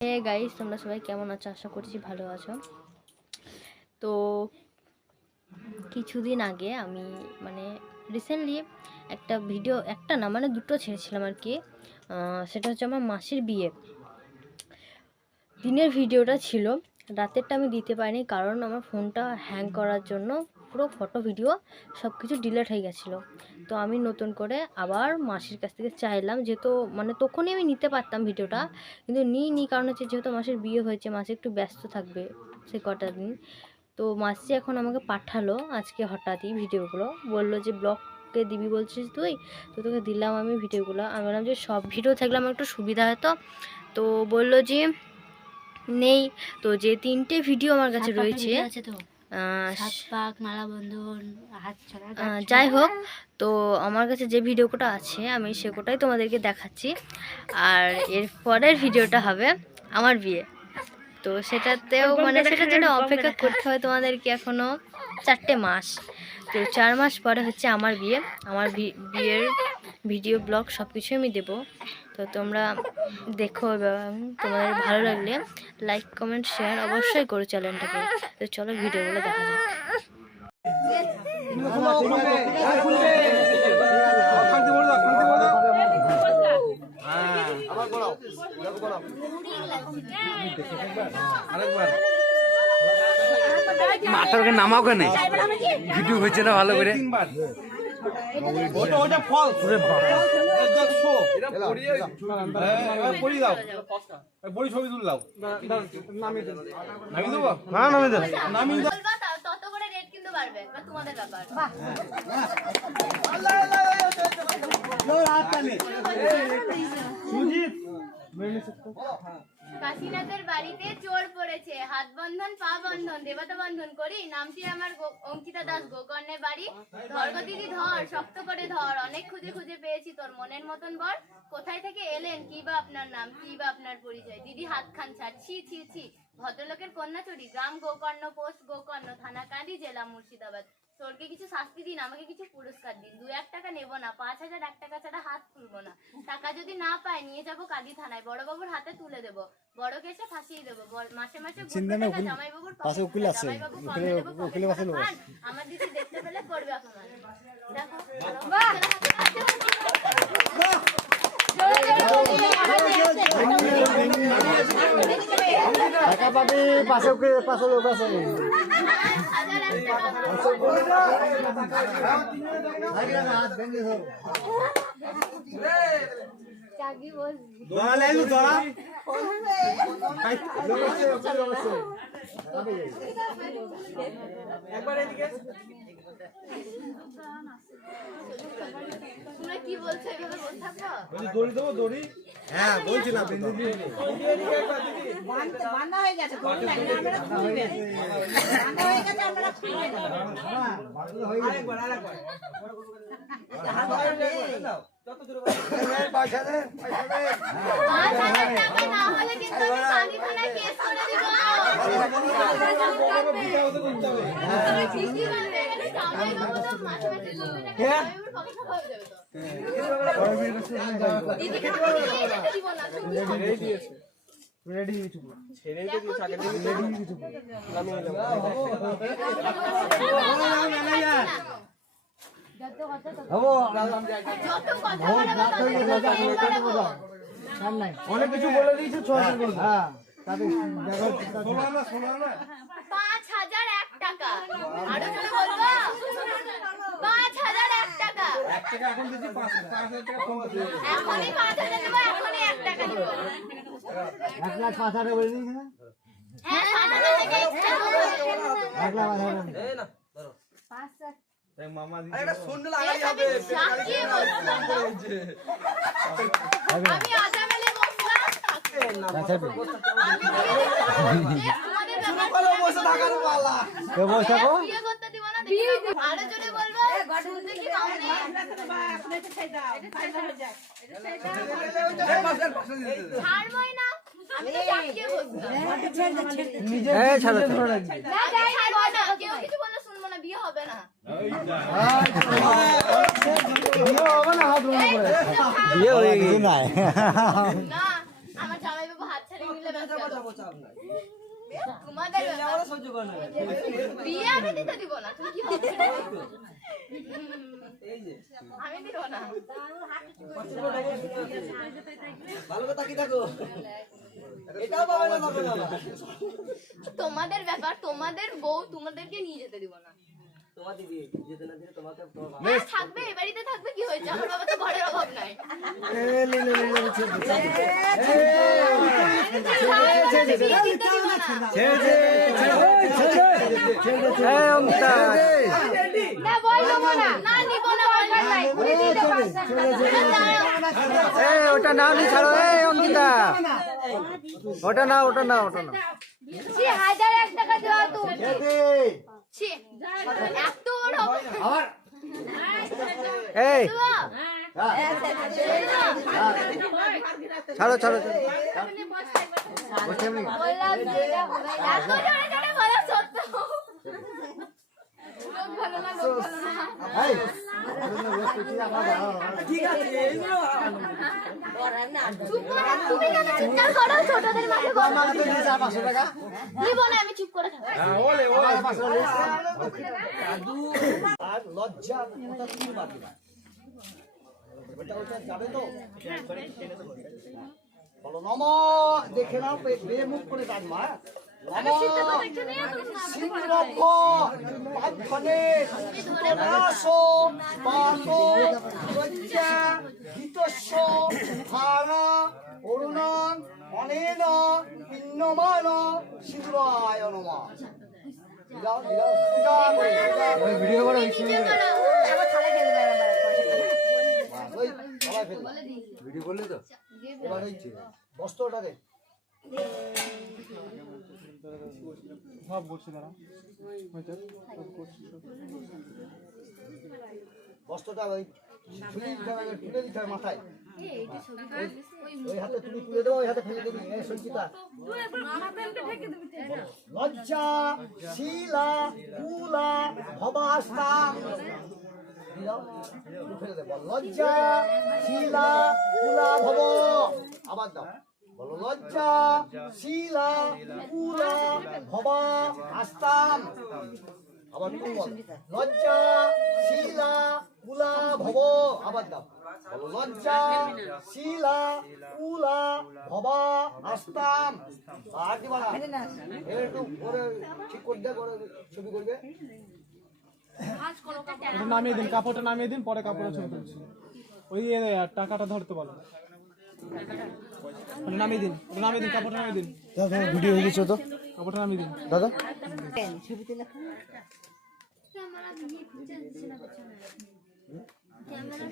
Hey guys, তোমরা সবাই কেমন আছো? আশা করছি ভালো আছো। তো কিছুদিন আগে আমি রিসেন্টলি একটা ভিডিও, একটা না দুটো ছেড়েছিলাম আর কি। সেটা হচ্ছে আমার মাসির বিয়ে। দিনের ভিডিওটা ছিল, রাতেরটা আমি দিতে পারিনি কারণ আমার ফোনটা হ্যাং করার জন্য পুরো ফটো ভিডিও সব কিছু ডিলিট হয়ে গেছিলো। তো আমি নতুন করে আবার মাসির কাছ থেকে চাইলাম, যেহেতু তখনই আমি নিতে পারতাম ভিডিওটা, কিন্তু নিইনি। কারণ হচ্ছে যেহেতু মাসির বিয়ে হয়েছে, মাসি একটু ব্যস্ত থাকবে সে কটা দিন। তো মাসি এখন আমাকে পাঠালো আজকে হঠাৎই ভিডিওগুলো, বললো যে ব্লগে দিবি বলছিস তুই, তো তোকে দিলাম আমি ভিডিওগুলো। আমি বললাম যে সব ভিডিও থাকলে আমার একটু সুবিধা হতো। তো বললো যে নেই। তো যে 3টে ভিডিও আমার কাছে রয়েছে, যাই হোক, তো আমার কাছে যে ভিডিওটা আছে আমি সেটাই তোমাদেরকে দেখাচ্ছি। আর এর পরের ভিডিওটা হবে আমার বিয়ে। তো সেটাতেও সেটার জন্য অপেক্ষা করতে হয় তোমাদেরকে এখনও 4টে মাস। তো 4 মাস পরে হচ্ছে আমার বিয়ে। আমার বিয়ের ভিডিও ব্লগ সব কিছু আমি দেবো। তো তোমরা দেখো, তোমাদের ভালো লাগলে লাইক কমেন্ট শেয়ার অবশ্যই করো চ্যানেলটাকে। তো চলো ভিডিওগুলো দেখা যাক। মাথাকে নামাও কেন? ভিডিও হচ্ছে না ভালো করে। কাশীনাথের বাড়িতে চোর পড়েছে, হাত বন্ধন পা বন্ধন দেবতা বন্ধন করি, নামটি আমার অঙ্কিতা দাস, গোকর্ণে বাড়ি। ধর গো দিদি ধর, শক্ত করে ধর, অনেক খুঁজে খুঁজে পেয়েছি তোর মনের মতন বর। কোথায় থেকে এলেন, কি বা আপনার নাম, কি বা আপনার পরিচয়? দিদি হাত খান ছাড়, ছি ছি ছি। ভদ্রলোকের কন্যা চুরি, গ্রাম গোকর্ণ, পোস্ট গোকর্ণ, থানা কাঁদি, জেলা মুর্শিদাবাদ। চোরকে কিছু শাস্তি দিন, আমাকে কিছু পুরস্কার দিন। 2-1 টাকা নেব না, 5000 1 টাকা ছাড়া হাত তুলবো না। টাকা যদি না পাই নিয়ে যাবো কাঁদি থানায়, বড়বাবুর হাতে তুলে দেবো, বড় কেসে ফাঁসিয়ে দেবো। মাসে মাসে জামাইবাবুর আমার দিদি দেখতে পেলে করবে অপমান। দেখো টাকা পাবি, পাশে লোক আছে। কি বলছো? দড়ি দেবো, দড়ি। হ্যাঁ বলছিলাম বান্ধা হয়ে গেছে, অনেক কিছু বলে দিয়েছে। 5001 টাকা, আরো জোরে বলবা? 5001 টাকা। এখন দিচ্ছি 5,000 টাকা কম আছে। এখনই 5000 দেবো, এখনই 1 টাকা দিব। 1,05,000 বলে দিয়েছে না? হ্যাঁ 5000 থেকে extra দেবো। 1,05,000 এই না ধরো 500 মামা আরে এটা শুনলে লাগাই হবে। শাকিয়ে বসলাম না। আমি আজামেলে বসলাম। বসে থাকার পালা। বিয়ে করতে দিব না, দেখি আরো জোরে বলবো। শুনতে কি মামনে? ছাড়বই না, আমি তো শাকিয়ে বসলাম। নিজে ছাড়া না ছাড়বো না, কেউ কিছু বললে শুনবো না, বিয়ে হবে না। বিয়ে হয়ে গেছে না। না, আমার জামাইবাবু হাত ছাড়িয়ে নিলে তোমাদের বিয়ে আমি দিতে দিব না, তুমি কি ভাবছো? আমি দিব না। তোমাদের ব্যাপার, তোমাদের বউ, তোমাদেরকে নিয়ে যেতে দিব না। হ্যাঁ, থাকবে, এ বাড়িতে থাকবে, কি হয়েছে? আমার বাবা তো ঘরের অভাব নাই। না, বল দেবো না। না, নিব না, দরকার নাই। উনি দিতে পারছে না। ওটা নাও নি ছাড়ো অঙ্কিতা, ওটা না ছি, 1001 টাকা দেওয়া তো ছি, এত বড় এই ছাড়ো বললাম যে এত জোরে জোরে বলা সত্ত্বেও লোক ভালো না, লোক ভালো না। চুপ করো, তুমি কেন চিৎকার করো? ছোটদের মাঝে বলো। নিব না, আমি চুপ করে থাকবো। আর লজ্জা ওটা তুমি বাকি না, ওটা যাবে তো। বলো নম, দেখে নাও, মুখ করে ডাকবা। অরুণন অনেন পিন্নমান সিঁদুরায় নমঃ। ভিডিও করো, ভিডিও করলে তো বস্ত্রটা দে। বস্ত্রটা ওই তুলে দিতে হয় মাথায়। ওই হাতে তুমি তুলে দেবো, ওই হাতে ফেলে দেবি। সঞ্চিতা, লজ্জা শিলা কুলা ভবাস্তা ফেলে দেবো। লজ্জা শিলা কুলা ভব, আবার দাও। বলো লজ্জা শিলা কুলা ভবা আস্তাম। আবার তুমি বলো লজ্জা শিলা কুলা ভব, আবার দাও। বলো লজ্জা শিলা কুলা ভবা আস্তাম। আর দিবা না, একটু পরে ঠিক করে দে, করে ছবি করবে। নামিয়ে দিন, কাপড়টা নামিয়ে দিন, পরে কাপড়টা ছবি তুলছি। ওই টাকাটা ধরতে বলো, নামিয়ে দিন, কাপড়টা নামিয়ে দিন। ভিডিও হয়ে গেছে তো কাপড়টা নামিয়ে দিন দাদা। ক্যামেরা